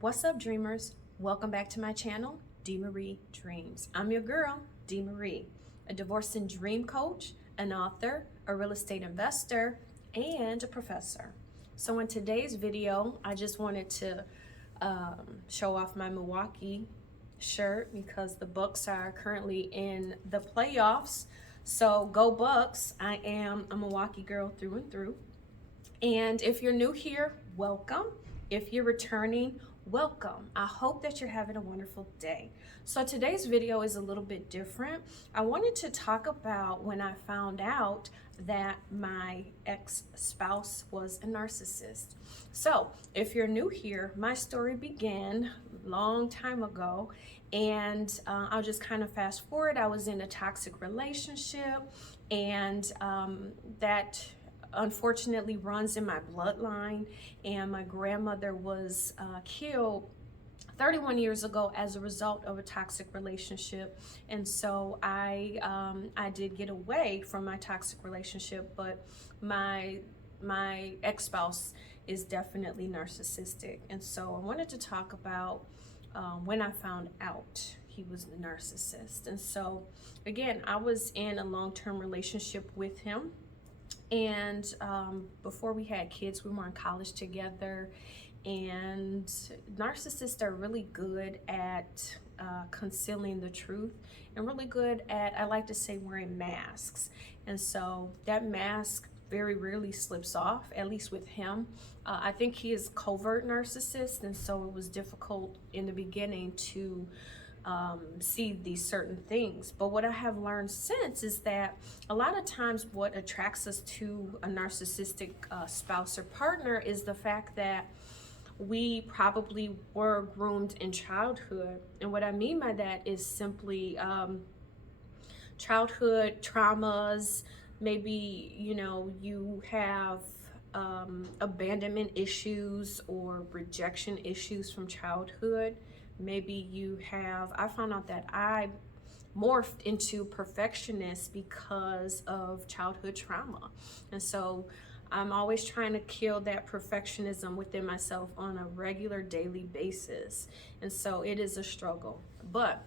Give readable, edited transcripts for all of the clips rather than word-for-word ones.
What's up, dreamers? Welcome back to my channel, Dheemarie Dreams. I'm your girl, Dheemarie, a divorce and dream coach, an author, a real estate investor, and a professor. So in today's video, I just wanted to show off my Milwaukee shirt because the Bucks are currently in the playoffs. So go Bucks. I am a Milwaukee girl through and through. And if you're new here, welcome. If you're returning, welcome. I hope that you're having a wonderful day. So today's video is a little bit different. I wanted to talk about when I found out that my ex-spouse was a narcissist. So if you're new here, my story began a long time ago, and I'll just kind of fast forward. I was in a toxic relationship, and that unfortunately runs in my bloodline, and my grandmother was killed 31 years ago as a result of a toxic relationship. And so I did get away from my toxic relationship, but my ex-spouse is definitely narcissistic. And so I wanted to talk about when I found out he was a narcissist. And so again, I was in a long-term relationship with him. And before we had kids, we were in college together. And narcissists are really good at concealing the truth, and really good at, I like to say, wearing masks. And so that mask very rarely slips off, at least with him. I think he is covert narcissist, and so it was difficult in the beginning to see these certain things. But what I have learned since is that a lot of times what attracts us to a narcissistic spouse or partner is the fact that we probably were groomed in childhood. And what I mean by that is simply childhood traumas. Maybe, you know, you have abandonment issues or rejection issues from childhood. Maybe you have, I found out that I morphed into perfectionist because of childhood trauma. And so I'm always trying to kill that perfectionism within myself on a regular daily basis. And so it is a struggle. But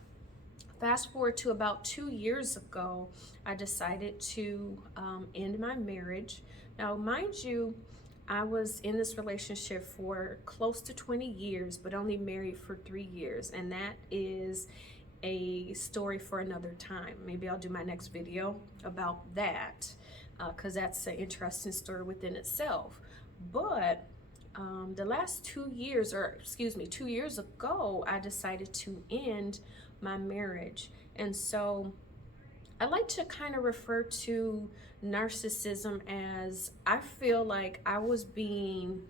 fast forward to about 2 years ago, I decided to end my marriage. Now, mind you, I was in this relationship for close to 20 years, but only married for 3 years. And that is a story for another time. Maybe I'll do my next video about that, because that's an interesting story within itself. But the last 2 years, or excuse me, 2 years ago, I decided to end my marriage. And so I like to kind of refer to narcissism as, I feel like I was being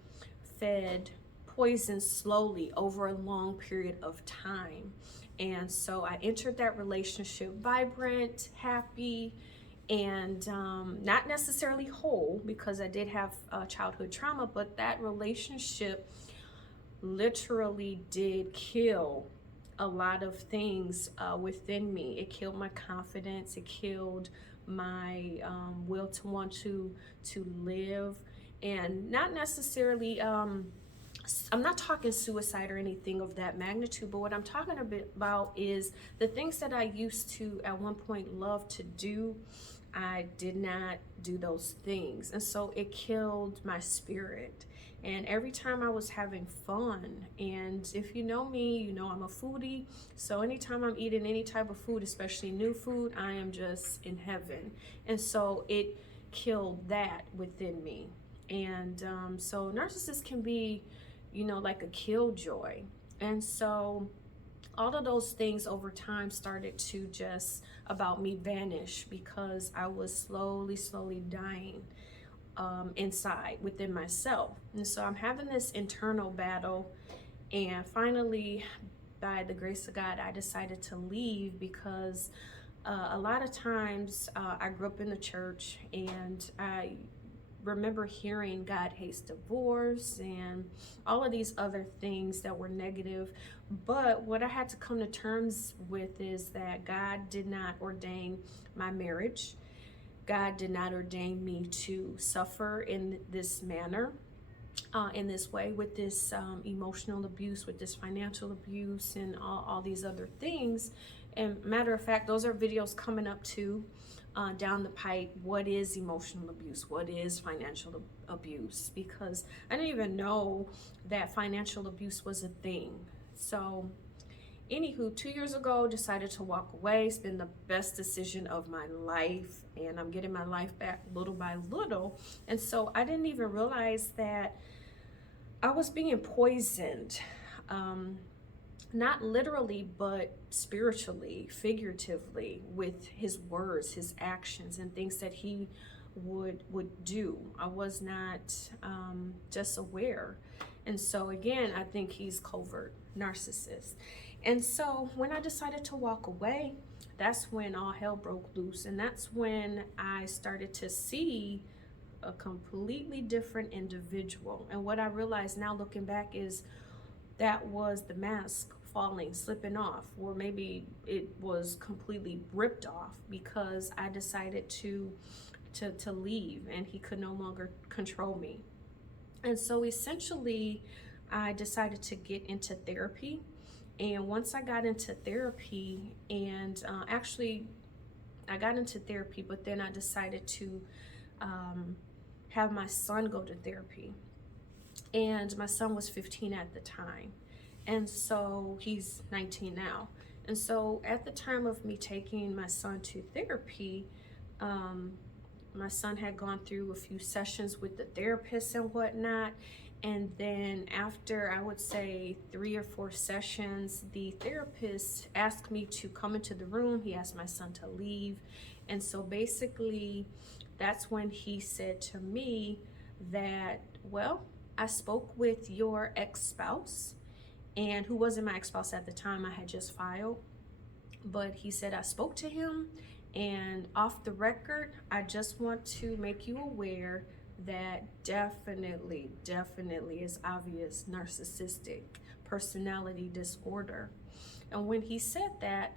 fed poison slowly over a long period of time. And so I entered that relationship vibrant, happy, and not necessarily whole, because I did have childhood trauma, but that relationship literally did kill a lot of things within me. It killed my confidence. It killed my will to want to live. And not necessarily, I'm not talking suicide or anything of that magnitude, but what I'm talking about is the things that I used to at one point love to do. I did not do those things. And so it killed my spirit. And every time I was having fun, and if you know me, you know I'm a foodie. So anytime I'm eating any type of food, especially new food, I am just in heaven. And so it killed that within me. And so narcissists can be, you know, like a killjoy. And so all of those things over time started to just about me vanish, because I was slowly dying inside within myself. And so I'm having this internal battle, and finally, by the grace of God, I decided to leave, because a lot of times I grew up in the church, and I remember hearing God hates divorce and all of these other things that were negative. But what I had to come to terms with is that God did not ordain my marriage. God did not ordain me to suffer in this manner. in this way, with this emotional abuse, with this financial abuse, and all these other things. And matter of fact, those are videos coming up too, down the pipe. What is emotional abuse? What is financial abuse? Because I didn't even know that financial abuse was a thing. So anywho, 2 years ago, decided to walk away. It's been the best decision of my life, and I'm getting my life back little by little. And so I didn't even realize that I was being poisoned, not literally, but spiritually, figuratively, with his words, his actions, and things that he would do. I was not just aware. And so again, I think he's covert narcissist. And so when I decided to walk away, that's when all hell broke loose. And that's when I started to see a completely different individual. And what I realize now, looking back, is that was the mask falling, slipping off, or maybe it was completely ripped off, because I decided to leave, and he could no longer control me. And so essentially I decided to get into therapy. And once I got into therapy, and actually I got into therapy, but then I decided to have my son go to therapy. And my son was 15 at the time, and so he's 19 now. And so at the time of me taking my son to therapy, my son had gone through a few sessions with the therapist and whatnot. And then after, I would say, 3 or 4 sessions, the therapist asked me to come into the room. He asked my son to leave. And so basically, that's when he said to me that, well, I spoke with your ex-spouse, and who wasn't my ex-spouse at the time, I had just filed. But he said, I spoke to him, and off the record, I just want to make you aware that definitely is obvious narcissistic personality disorder. And when he said that,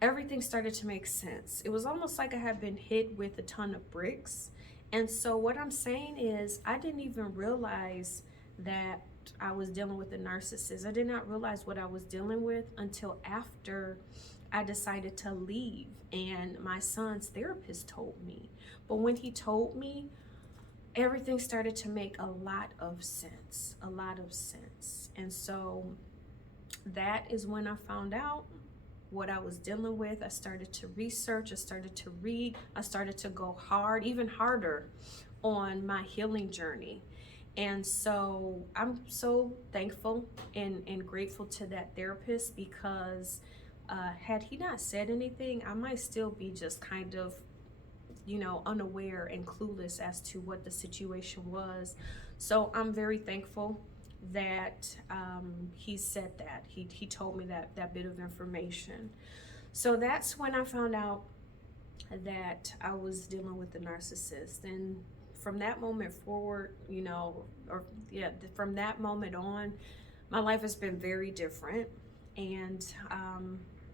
everything started to make sense. It was almost like I had been hit with a ton of bricks. And so what I'm saying is, I didn't even realize that I was dealing with a narcissist. I did not realize what I was dealing with until after I decided to leave, and my son's therapist told me. But when he told me, everything started to make a lot of sense, And so that is when I found out what I was dealing with. I started to research, I started to read, I started to go hard, even harder, on my healing journey. And so I'm so thankful and grateful to that therapist, because had he not said anything, I might still be just kind of, unaware and clueless as to what the situation was. So I'm very thankful that he said that. He told me that bit of information. So that's when I found out that I was dealing with a narcissist. And from that moment forward, from that moment on, my life has been very different. And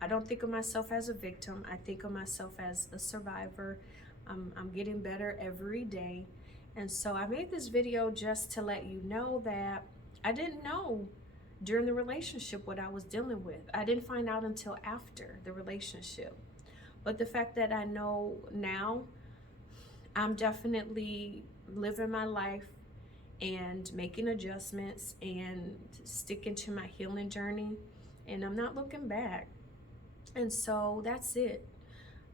I don't think of myself as a victim. I think of myself as a survivor. I'm getting better every day. And so I made this video just to let you know that I didn't know during the relationship what I was dealing with. I didn't find out until after the relationship. But the fact that I know now, I'm definitely living my life and making adjustments and sticking to my healing journey. And I'm not looking back. And so that's it.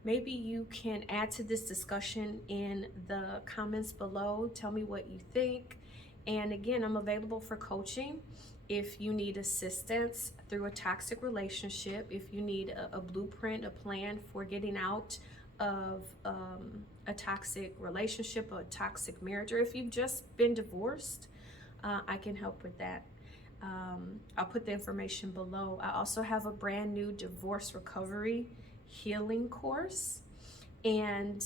Maybe you can add to this discussion in the comments below. Tell me what you think. And again, I'm available for coaching if you need assistance through a toxic relationship, if you need a blueprint, a plan for getting out of a toxic relationship, a toxic marriage, or if you've just been divorced, I can help with that. I'll put the information below. I also have a brand new divorce recovery healing course, and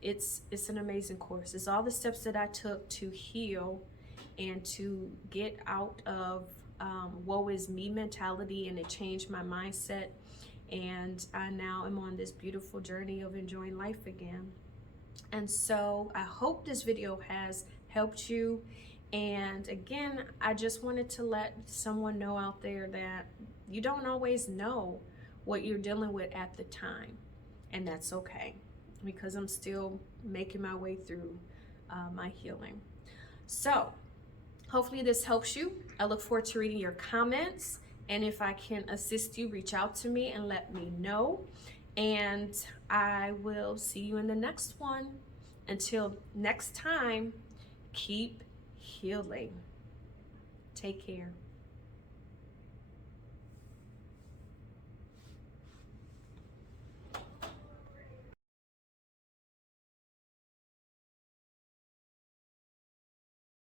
it's an amazing course. It's all the steps that I took to heal and to get out of woe is me mentality, and it changed my mindset, and I now am on this beautiful journey of enjoying life again. And so I hope this video has helped you. And again, I just wanted to let someone know out there that you don't always know what you're dealing with at the time. And that's okay, because I'm still making my way through my healing. So hopefully this helps you. I look forward to reading your comments. And if I can assist you, reach out to me and let me know. And I will see you in the next one. Until next time, keep healing. Take care.